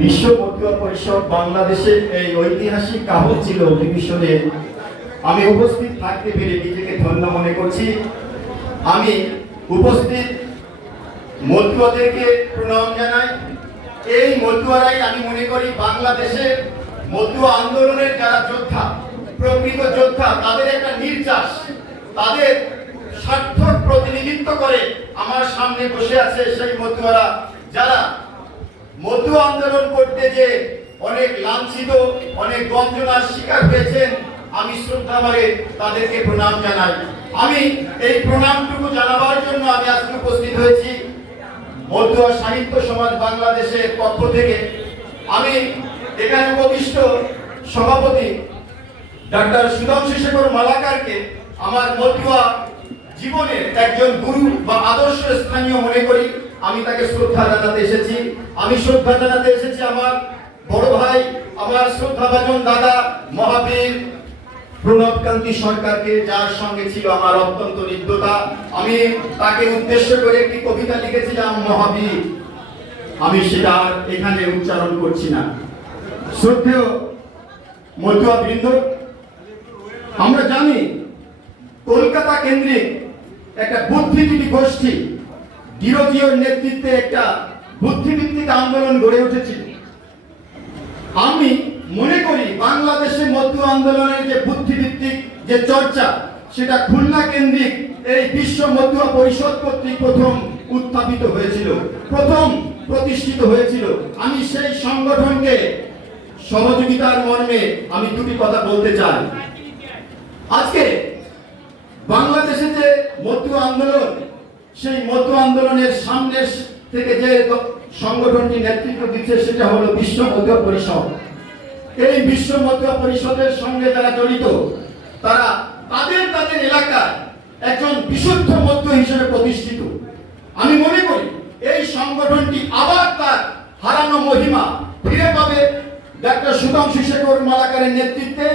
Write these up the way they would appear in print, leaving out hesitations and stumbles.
বিশ্ব মতুয়া পরিষদ বাংলাদেশের এই ঐতিহাসিক কাউন্সিল অধিবেশনে আমি উপস্থিত থাকতে পেরে নিজেকে ধন্য মনে করছি। আমি উপস্থিত মতুয়াদেরকে প্রণাম জানাই। এই মতুয়ারাই আমি মনে করি বাংলাদেশের মতুয়া আন্দোলনের যারা যোদ্ধা, প্রকৃত যোদ্ধা, তাদের একটা নির্যাস, তাদের স্বার্থর প্রতিনিধিত্ব করে আমার সামনে বসে আছে সেই মতুয়ারা, যারা মতুয়া আন্দোলন করতে যে অনেক লাঞ্ছিত, অনেক বঞ্চনার শিকার হয়েছেন। আমি শ্রদ্ধা ভরে তাদেরকে প্রণাম জানাই। আমি এই প্রণামটুকু জানাবার জন্য আমি আজকে উপস্থিত হয়েছি মতুয়া সাহিত্য সমাজ বাংলাদেশের পক্ষ থেকে। আমি এখানে উপবিষ্ট সভাপতি ডাক্তার সুধাংশু শেখর মালাকারকে আমার মতুয়া জীবনের একজন গুরু বা আদর্শ স্থানীয় মনে করি। আমি তাকে শ্রদ্ধা জানাতে এসেছি। আমি শ্রদ্ধা জানাতে এসেছি আমার বড় ভাই, আমার শ্রদ্ধাভাজন দাদা মহাবীর প্রণবকান্তি সরকারকে, যার সঙ্গে ছিল আমার অত্যন্ত হৃদ্যতা। আমি তাকে উদ্দেশ্য করে একটি কবিতা লিখেছিলাম মহাবীর, আমি সেটা এখানে উচ্চারণ করছি না। শ্রদ্ধেয় মতুয়া বৃন্দ, আমরা জানি কলকাতা কেন্দ্রিক একটা বুদ্ধিজীবী গোষ্ঠী ডিরোজিওর নেতৃত্বে একটা বুদ্ধিভিত্তিক আন্দোলন গড়ে উঠেছিল। আমি মনে করি বাংলাদেশে মতুয়া আন্দোলনের যে বুদ্ধিভিত্তিক যে চর্চা, সেটা খুলনা কেন্দ্রিক এই বিশ্ব মতুয়া পরিষদ কর্তৃক প্রথম উত্থাপিত হয়েছিল, প্রথম প্রতিষ্ঠিত হয়েছিল। আমি সেই সংগঠনকে সহযোগিতার মর্মে আমি দুটি কথা বলতে চাই। আজকে বাংলাদেশে যে মতুয়া আন্দোলন, সেই মতুয়া আন্দোলনের সামনে থেকে যে সংগঠনটি নেতৃত্ব দিচ্ছে সেটা হলো বিশ্ব মতুয়া পরিষদ। এই বিশ্ব মতুয়া পরিষদের সঙ্গে যারা জড়িত, তারা তাদের তাদের এলাকার একজন বিশুদ্ধ মতুয়া হিসেবে প্রতিষ্ঠিত। আমি মনে করি এই সংগঠনটি আবার তার হারানো মহিমা ফিরে পাবে ডাক্তার সুধাংশু শেখর মালাকারের নেতৃত্বে,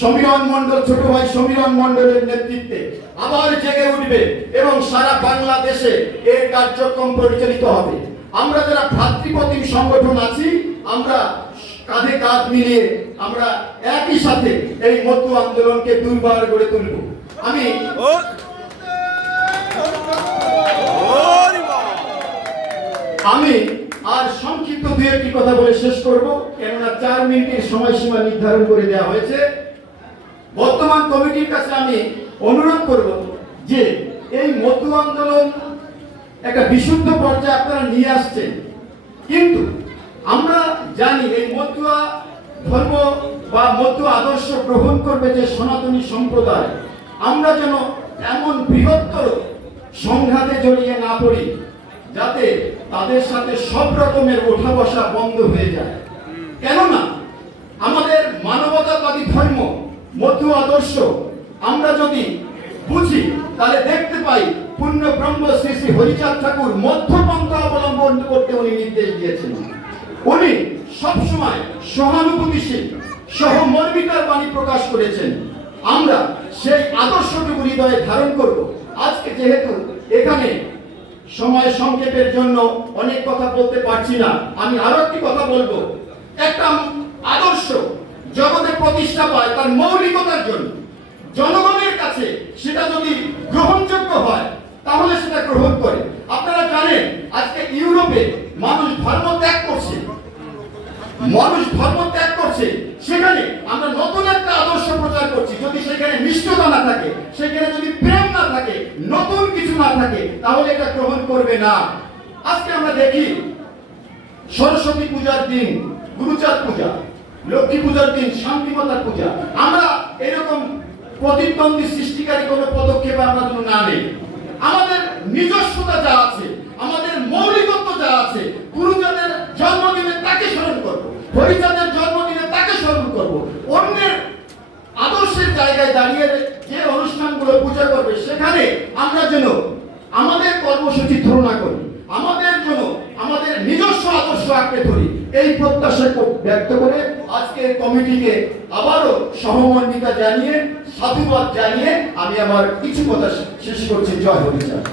সমীরণ মণ্ডল, ছোট ভাই সমীরণ মণ্ডলের নেতৃত্বে আবার জেগে উঠবে এবং সারা বাংলাদেশে এর কার্যক্রম পরিচালিত হবে। আমরা যারা ভ্রাতৃপ্রতিম সংগঠন আছি, আমরা কাঁধে কাঁধ মিলিয়ে আমরা একই সাথে এই মতুয়া আন্দোলনকে দুর্বার গড়ে তুলব। আমি আর সংক্ষিপ্ত দুই একটি কথা বলে শেষ করব, কেননা 4 মিনিটের সময়সীমা নির্ধারণ করে দেওয়া হয়েছে। বর্তমান কমিটির কাছে আমি অনুরোধ করব যে এই মতুয়া আন্দোলন একটা বিশুদ্ধ পর্যায়ে আপনারা নিয়ে আসছেন, কিন্তু আমরা জানি এই মতুয়া ধর্ম বা মতুয়া আদর্শ গ্রহণ করবে যে সনাতনী সম্প্রদায়, আমরা যেন এমন বৃহত্তর সংঘাতে জড়িয়ে না পড়ি যাতে তাদের সাথে সব রকমের ওঠা বসা বন্ধ হয়ে যায়। কেননা আমাদের মানবতাবাদী ধর্ম মতুয়া আদর্শ আমরা যদি বুঝি, তাহলে দেখতে পাই পূর্ণ ব্রহ্ম শ্রী শ্রী হরিচাঁদ ঠাকুর মধ্যপন্থা অবলম্বন করতে উনি নির্দেশ দিয়েছেন। উনি সবসময় সহানুভূতিশীল, সহমর্মিতার বাণী প্রকাশ করেছেন। আমরা সেই আদর্শটুকু হৃদয়ে ধারণ করব। আজকে যেহেতু এখানে সময় সংক্ষেপের জন্য অনেক কথা বলতে পারছি না, আমি আরো একটি কথা বলবো। একটা আদর্শ জগতে প্রতিষ্ঠা পায় তার মৌলিকতার জন্য। জনগণের কাছে সেটা যদি গ্রহণযোগ্য হয় তাহলে সেটা গ্রহণ করে। আপনারা জানেন আজকে ইউরোপে মানুষ ধর্ম ত্যাগ করছে, সেখানে আমরা নতুন একটা আদর্শ প্রচার করছি। যদি সেখানে মিষ্টতা না থাকে, সেখানে যদি প্রেম না থাকে, নতুন কিছু না থাকে, তাহলে এটা গ্রহণ করবে না। আজকে আমরা দেখি সরস্বতী পূজার দিন গুরুচাঁদ পূজা, লক্ষ্মী পূজার দিন শান্তিমাতার পূজা, আমরা এরকম প্রতিদ্বন্দ্বী সৃষ্টিকারী কোনো পদক্ষেপ আমরা যেন না নেই। আমাদের নিজস্বতা যা আছে, আমাদের মৌলিকত্ব যা আছে, গুরুচাঁদের জন্মদিনে তাকে স্মরণ করবো, হরিচাঁদের জন্মদিনে তাকে স্মরণ করবো। অন্যের আদর্শের জায়গায় দাঁড়িয়ে যে অনুষ্ঠানগুলো পূজা করবে, সেখানে আমরা যেন আমাদের কর্মসূচি ধারণা করি, আমাদের জন্য আমাদের নিজস্ব আদর্শ আঁকড়ে ধরি। এই প্রত্যাশা ব্যক্ত করে আজকের কমিটিকে আবারও সহমর্মিতা জানিয়ে, সাধুবাদ জানিয়ে আমি আমার কিছু কথা শেষ করছি। জয় হরিচাঁদ।